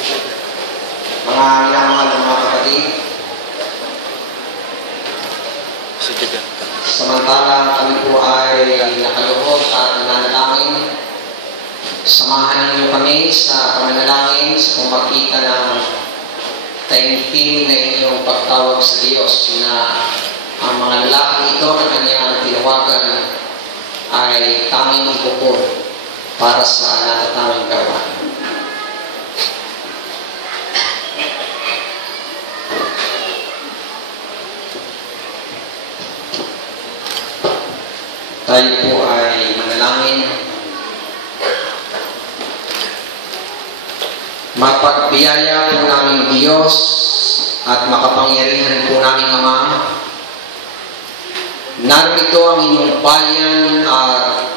Mga minamahal ng mga kapatid, samantalang kami po ay nakaluhod at nananalangin, samahan niyo kami sa pananalangin sa pagpakita ng taimtim na inyong pagtawag sa Diyos na ang mga lalaking ito na kanyang tinawagan ay tanging ibukod para sa natatamang gawa. Tayo po ay manalangin. Mapagbiyaya po namin Diyos at makapangyarihan po namin Ama. Narito ang inyong bayan at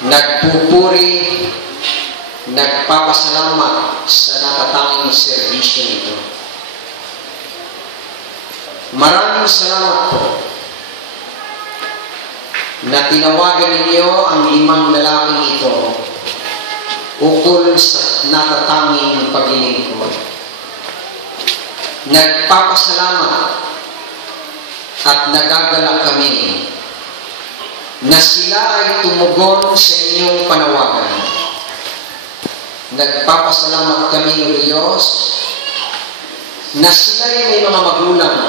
nagpupuri, nagpapasalamat sa natatanging serbisyo nito. Maraming salamat po na tinawagan ninyo ang 5 lalaking ito ukol sa natatanging paglilingkod. Nagpapasalamat at nagagalak kami na sila ay tumugon sa inyong panawagan. Nagpapasalamat kami o Diyos na sila ay may mga magulang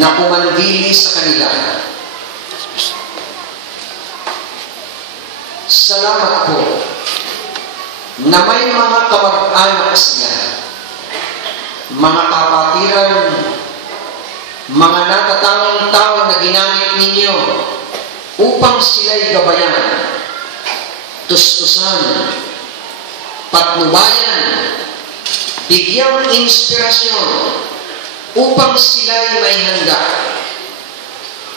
na pumandili sa kanila. Salamat po na may mga kamag-anak sila, mga kapatiran, mga natatanging tao na ginamit ninyo upang sila'y gabayan, tustusan, patnubayan, bigyang inspirasyon upang sila'y may handa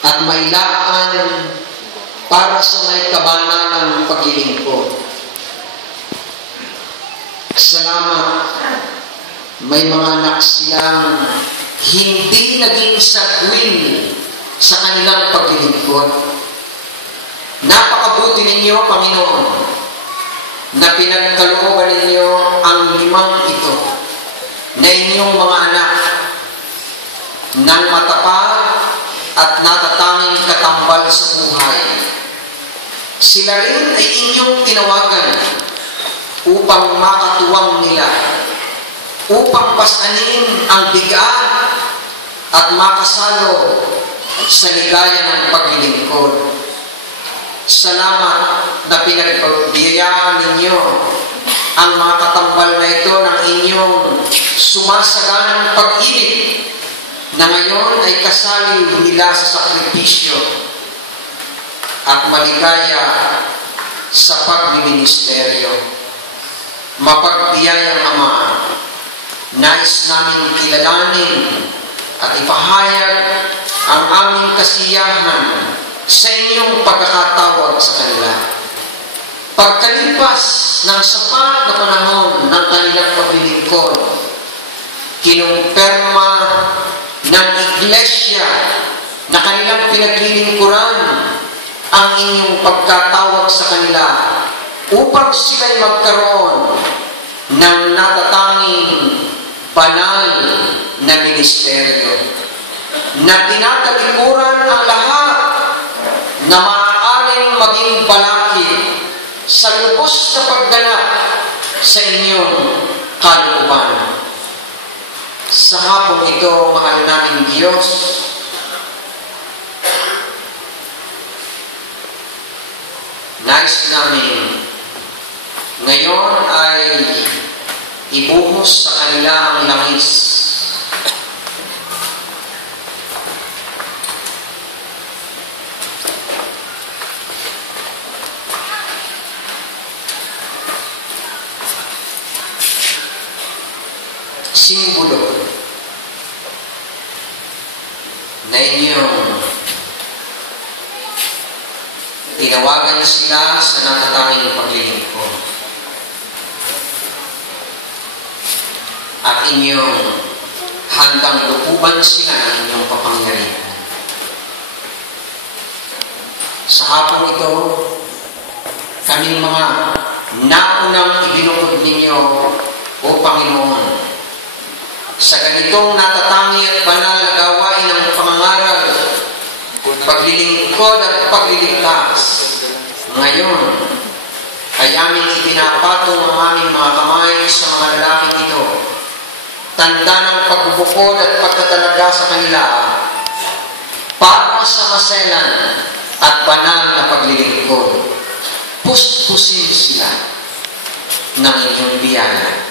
at may laan para sa may kabana ng paglilingkod. Salamat, may mga anak silang hindi naging sagwin sa kanilang paglilingkod. Napakabuti ninyo, Panginoon, na pinagkalooban ninyo ang 5 ito na inyong mga anak ng matapat at natatanging katambal sa buhay. Sila rin ay inyong tinawagan upang makatuwang nila, upang pasanin ang bigat at makasalo sa ligaya ng paglilingkod. Salamat na pinagbiyayaan ninyo ang mga katambal na ito ng inyong sumasaganang pag-ibig na ngayon ay kasali nila sa sakripisyo at maligaya sa pagmiministeryo. Mapagbiyayang Ama, nais namin kilalanin at ipahayag ang aming kasiyahan sa inyong pagkakatawag sa kanila. Pagkalipas ng sapat na panahon ng kanilang paglilingkod, kinumpirma ng Iglesia na kanilang pinaglilingkuran ang inyong pagkatawag sa kanila upang sila'y magkaroon ng natatanging banal na ministeryo na tinatalikuran ang lahat na maaaring maging balakid sa lubos na pagganap sa inyong kalooban. Sa hapong ito, mahal nating Diyos, nais namin ngayon ay ibuhos sa kanila ang langis. Simbolo na inyong tinawagan sila sa natatanging paglilingkod at inyong handang lukuban sila ng inyong kapangyarihan. Sa hapong ito, kaming mga naunang ibinukod ninyo, O Panginoon. Sa ganitong natatangi at banal na gawain ng pangangaral, paglilingkod at pagliligtas, ngayon ay aming ipinapatong ang aming mga kamay sa mga lalaking ito, tanda ng pagbubukod at pagtatalaga sa kanila para sa maselan at banal na paglilingkod. Puspusin sila ng inyong biyaya.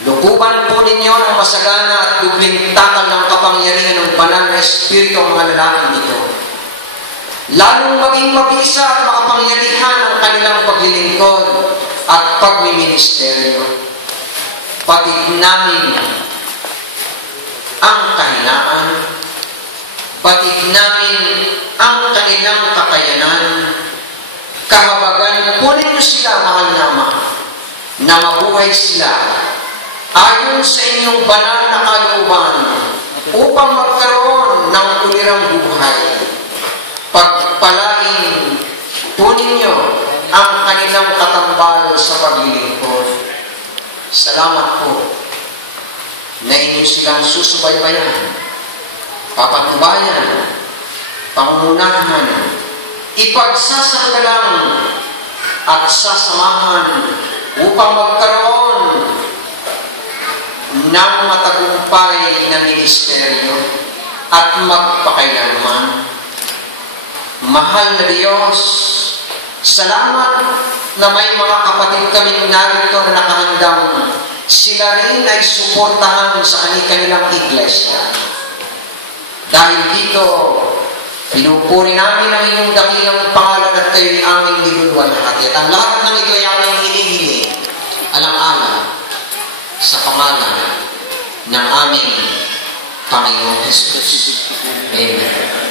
Lukuban po ninyo ng masagana at dubling takal ng kapangyarihan ng banal na espiritu ang mga lalaking ito. Lalong maging mabisa at makapangyarihan ang kanilang paglilingkod at pagmiministeryo. Patig namin ang kahinaan, patig namin ang kanilang kakayanan, kahabagan po ninyo sila, mahal na Ama, na mabuhay sila ayon sa inyong banal na kalooban upang magkaroon ng ulirang buhay. Pagpalain po ninyo ang kanilang katambal sa paglilingkod. Salamat po na inyo silang susubaybayan, papatnubayan, pangunahan, ipagsasanggalang at sasamahan upang magkaroon ng matagumpay na ministeryo at magpakailanman. Mahal na Diyos, salamat na may mga kapatid kaming narito na nakahandang sila rin ay suportahan sa kanilang iglesia. Dahil dito, pinupuri namin ang inyong dakilang pangalan at kayo'y aming niluluwalhati. At ang lahat ng ito ay aming hinihingi, alang-alang sa pangalan ng aming Panginoong Jesus. Amen.